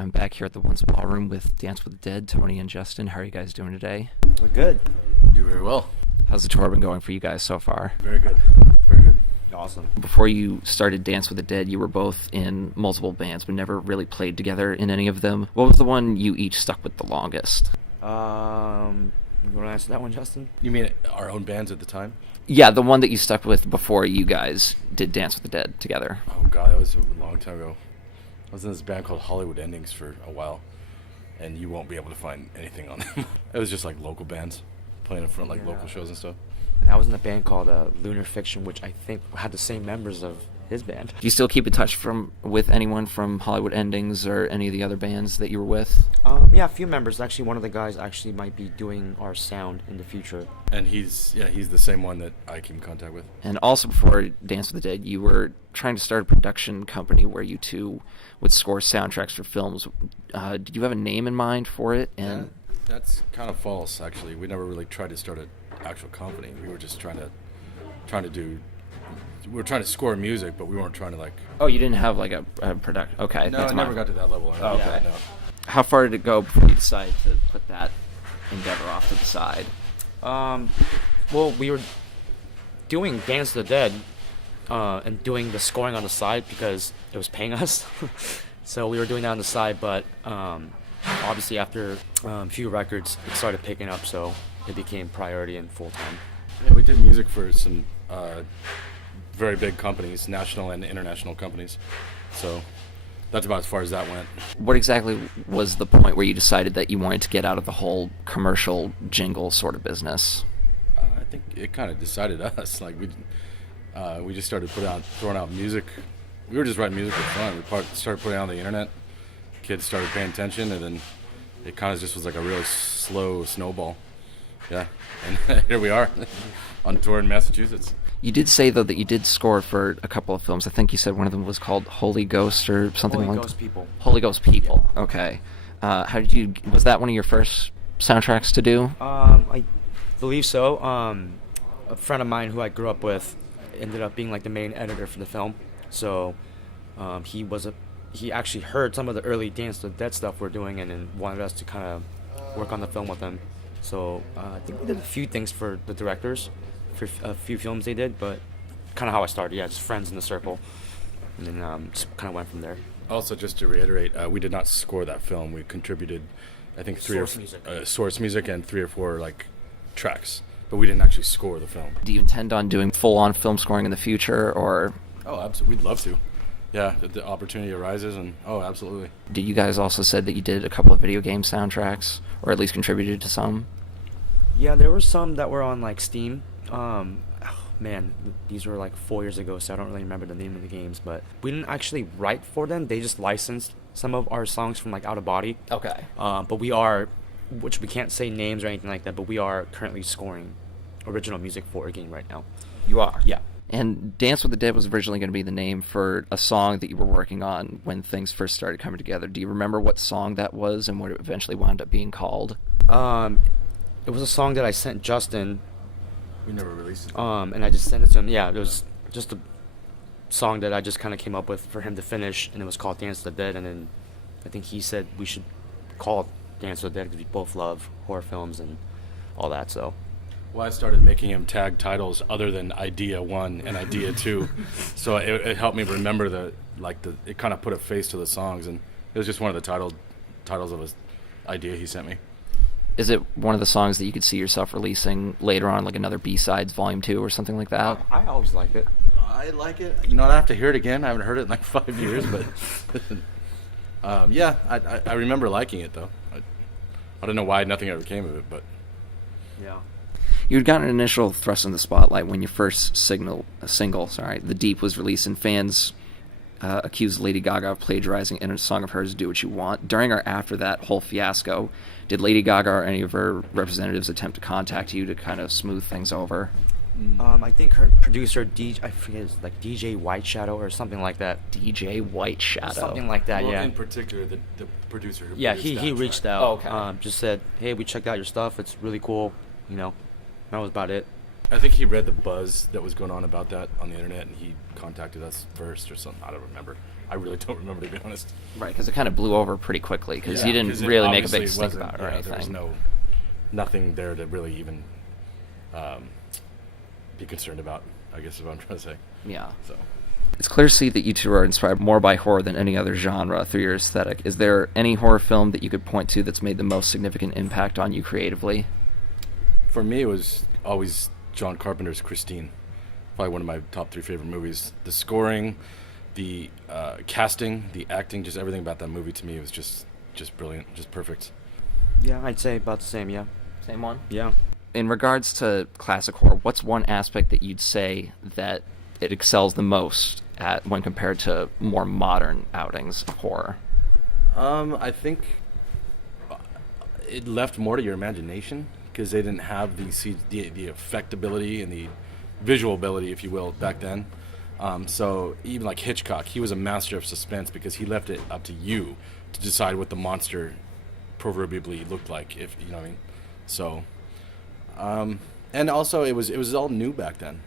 I'm back here at the Once Ballroom with Dance with the Dead, Tony and Justin. How are you guys doing today? We're good. Do very well. How's the tour been going for you guys so far? Very good. Very good. Awesome. Before you started Dance with the Dead, you were both in multiple bands, but never really played together in any of them. What was the one you each stuck with the longest? You want to answer that one, Justin? You mean our own bands at the time? Yeah, the one that you stuck with before you guys did Dance with the Dead together. Oh, God, that was a long time ago. I was in this band called Hollywood Endings for a while, and you won't be able to find anything on them. It was just like local bands playing in front like local shows and stuff. And I was in a band called Lunar Fiction, which I think had the same members of his band. Do you still keep in touch with anyone from Hollywood Endings or any of the other bands that you were with? Yeah, a few members. Actually, one of the guys actually might be doing our sound in the future. And he's the same one that I keep in contact with. And also before Dance with the Dead, you were trying to start a production company where you two would score soundtracks for films. Did you have a name in mind for it? And that's kind of false, actually. We never really tried to start an actual company. We were just trying to score music, but we weren't trying to like. Oh, you didn't have like a production. Okay, No, that's I never got to that level. Oh, okay. No. How far did it go before you decided to put that endeavor off to the side? Well, we were doing Dance with the Dead and doing the scoring on the side because it was paying us. So we were doing that on the side, but obviously after a few records, it started picking up, so it became priority and full-time. Yeah, we did music for some very big companies, national and international companies. So that's about as far as that went. What exactly was the point where you decided that you wanted to get out of the whole commercial jingle sort of business? I think it kind of decided us. Like we just started throwing out music. We were just writing music for fun. We started putting it on the internet. Kids started paying attention, and then it kind of just was like a real slow snowball. Yeah, and here we are on tour in Massachusetts. You did say, though, that you did score for a couple of films. I think you said one of them was called Holy Ghost or something Holy like Ghost People. Holy Ghost People. Yeah. Okay. Was that one of your first soundtracks to do? I believe so. A friend of mine who I grew up with ended up being like the main editor for the film. So he actually heard some of the early Dance with the Dead stuff we're doing and then wanted us to kind of work on the film with him. So I think we did a few things for the directors, for a few films they did, but kind of how I started, just friends in the circle, and then just kind of went from there. Also, just to reiterate, we did not score that film. We contributed, I think, source music and 3 or 4 like tracks, but we didn't actually score the film. Do you intend on doing full-on film scoring in the future, or? Oh, absolutely. We'd love to. Yeah, if the opportunity arises, and absolutely. Did you guys also said that you did a couple of video game soundtracks, or at least contributed to some? Yeah, there were some that were on like Steam. These were like 4 years ago, so I don't really remember the name of the games, but we didn't actually write for them. They just licensed some of our songs from like Out of Body. Okay. But we are, which we can't say names or anything like that, but we are currently scoring original music for a game right now. You are? Yeah. And Dance with the Dead was originally going to be the name for a song that you were working on when things first started coming together. Do you remember what song that was and what it eventually wound up being called? It was a song that I sent Justin. We never released it. And I just sent it to him. Yeah, it was just a song that I just kind of came up with for him to finish, and it was called Dance with the Dead. And then I think he said we should call it Dance with the Dead because we both love horror films and all that, so. Well, I started making him tag titles other than Idea 1 and Idea 2. So it helped me remember it kind of put a face to the songs, and it was just one of the titles of his idea he sent me. Is it one of the songs that you could see yourself releasing later on, like another B-Sides Volume 2 or something like that? I always liked it. I like it. I have to hear it again. I haven't heard it in like 5 years, but I remember liking it, though. I don't know why nothing ever came of it, but... Yeah. You had gotten an initial thrust in the spotlight when your first single, The Deep, was released, and fans accused Lady Gaga of plagiarizing in a song of hers, Do What You Want. During or after that whole fiasco, did Lady Gaga or any of her representatives attempt to contact you to kind of smooth things over? I think her producer, I forget, it's like DJ White Shadow or something like that. DJ White Shadow? Something like that, well, yeah. in particular, the producer who he reached out. Oh, okay. Just said, hey, we checked out your stuff. It's really cool, That was about it. I think he read the buzz that was going on about that on the internet, and he contacted us first or something. I don't remember. I really don't remember, to be honest. Right, because it kind of blew over pretty quickly because you 'cause didn't it really make a obviously big stink wasn't- about it or There was anything. nothing there to really even be concerned about, I guess is what I'm trying to say. Yeah. So. It's clear to see that you two are inspired more by horror than any other genre through your aesthetic. Is there any horror film that you could point to that's made the most significant impact on you creatively? For me, it was always John Carpenter's Christine. Probably one of my top 3 favorite movies. The scoring, the casting, the acting, just everything about that movie to me was just brilliant, just perfect. Yeah, I'd say about the same. Yeah. Same one? Yeah. In regards to classic horror, what's one aspect that you'd say that it excels the most at when compared to more modern outings of horror? I think it left more to your imagination because they didn't have the effectability and the visual ability, if you will, back then. So even like Hitchcock, he was a master of suspense because he left it up to you to decide what the monster proverbially looked like, if you know what I mean. So, and also it was all new back then.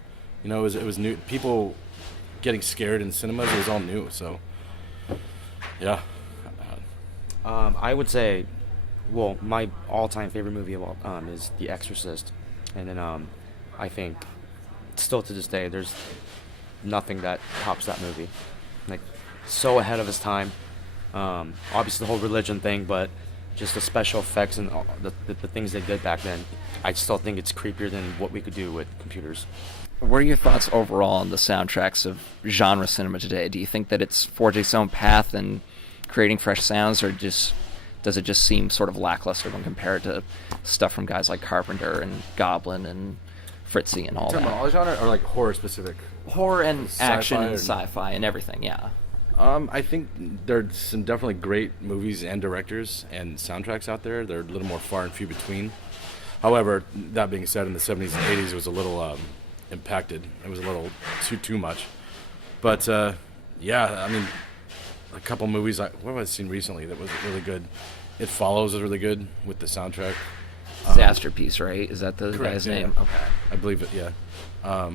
You know, it was new. People getting scared in cinemas, it was all new. So, yeah. I would say, well, my all-time favorite movie of all is The Exorcist, and then I think still to this day there's nothing that tops that movie. Like, so ahead of its time. Obviously the whole religion thing, but just the special effects and all the things they did back then. I still think it's creepier than what we could do with computers. What are your thoughts overall on the soundtracks of genre cinema today? Do you think that it's forged its own path and creating fresh sounds, or does it just seem sort of lackluster when compared to stuff from guys like Carpenter and Goblin and Fritzy and all Talking about that? all genre or like horror specific? Horror and action and and- sci-fi and everything, yeah. I think there's some definitely great movies and directors and soundtracks out there. They're a little more far and few between. However, that being said, in the 70s and 80s, it was a little impacted. It was a little too much. But yeah, I mean, a couple movies. What have I seen recently that was really good? It Follows was really good with the soundtrack. Disaster Piece, right? Is that the Correct, guy's yeah, name? yeah. Okay. I believe it. Yeah.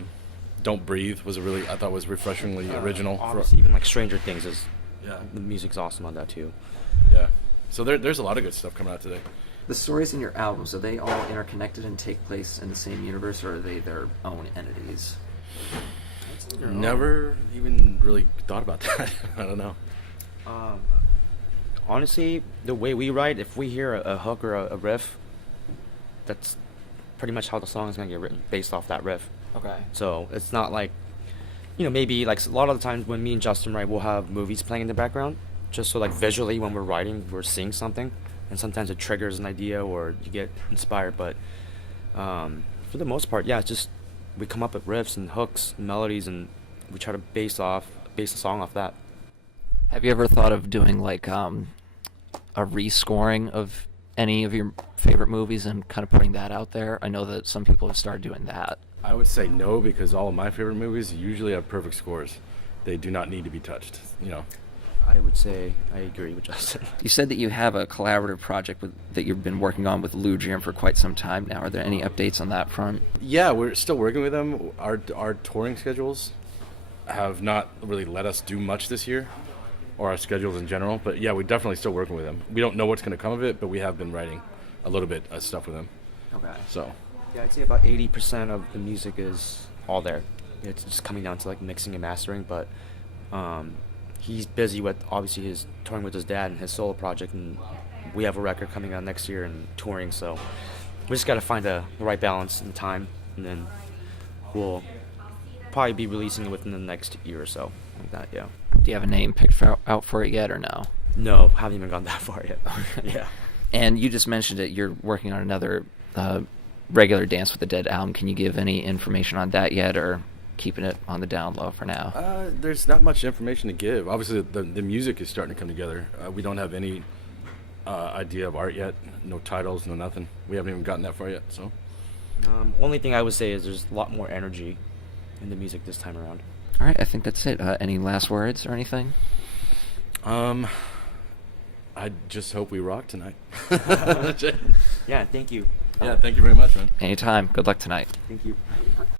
Don't Breathe was I thought was refreshingly original. Obviously, even like Stranger Things is, Yeah. the music's awesome on that too. Yeah. So there's a lot of good stuff coming out today. The stories in your albums, are they all interconnected and take place in the same universe, or are they their own entities? Never even really thought about that. I don't know. Honestly, the way we write, if we hear a hook or a riff, that's pretty much how the song is going to get written, based off that riff. Okay. So it's not like, maybe like a lot of the times when me and Justin write, we'll have movies playing in the background, just so like visually when we're writing, we're seeing something, and sometimes it triggers an idea or you get inspired. But for the most part, yeah, it's just we come up with riffs and hooks and melodies, and we try to base the song off that. Have you ever thought of doing like a rescoring of any of your favorite movies and kind of putting that out there? I know that some people have started doing that. I would say no, because all of my favorite movies usually have perfect scores. They do not need to be touched. I would say I agree with Justin. You said that you have a collaborative project that you've been working on with Lou Jam for quite some time now. Are there any updates on that front? Yeah, we're still working with them. Our touring schedules have not really let us do much this year, or our schedules in general. But yeah, we're definitely still working with them. We don't know what's going to come of it, but we have been writing a little bit of stuff with them. Okay. So. Yeah, I'd say about 80% of the music is all there. It's just coming down to like mixing and mastering, but he's busy with obviously his touring with his dad and his solo project, and we have a record coming out next year and touring, so we just got to find the right balance and time, and then we'll probably be releasing it within the next year or so, like that. Yeah. Do you have a name picked out for it yet, or no? No, haven't even gone that far yet. Yeah. And you just mentioned it. You're working on another regular Dance with the Dead album. Can you give any information on that yet, or keeping it on the down low for now? There's not much information to give. Obviously, the music is starting to come together. We don't have any idea of art yet. No titles, no nothing. We haven't even gotten that far yet. So. Only thing I would say is there's a lot more energy in the music this time around. All right, I think that's it. Any last words or anything? I just hope we rock tonight. Yeah, thank you. Yeah, thank you very much, man. Anytime. Good luck tonight. Thank you.